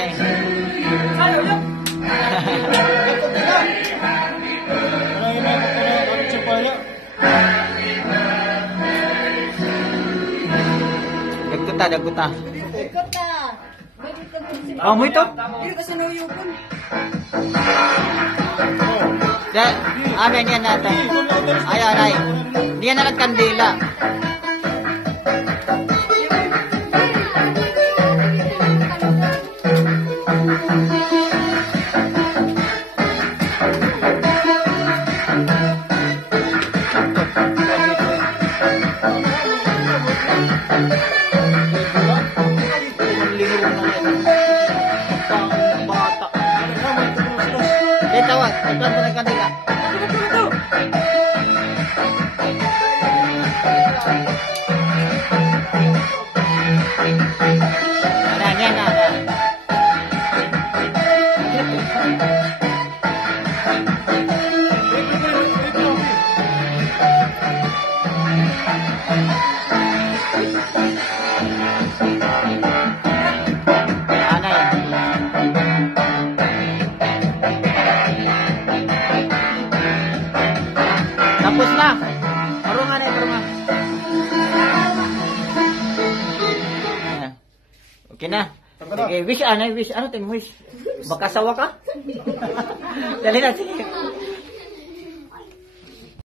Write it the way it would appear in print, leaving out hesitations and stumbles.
anay. Ayaw yan. Dagkuta, dagkuta. Kota. Oh, mo ito? Hindi kasi nauyupan. Amin yan natin. Ayan, ay. Diyan na kandila. Tawag, tawag ko ng kandila. Yan na. Tapos na. Parungan na, parungan. Okay na. Sige, wish, wish. Ano tayo, wish? Makasawa ka? Dali na, sige.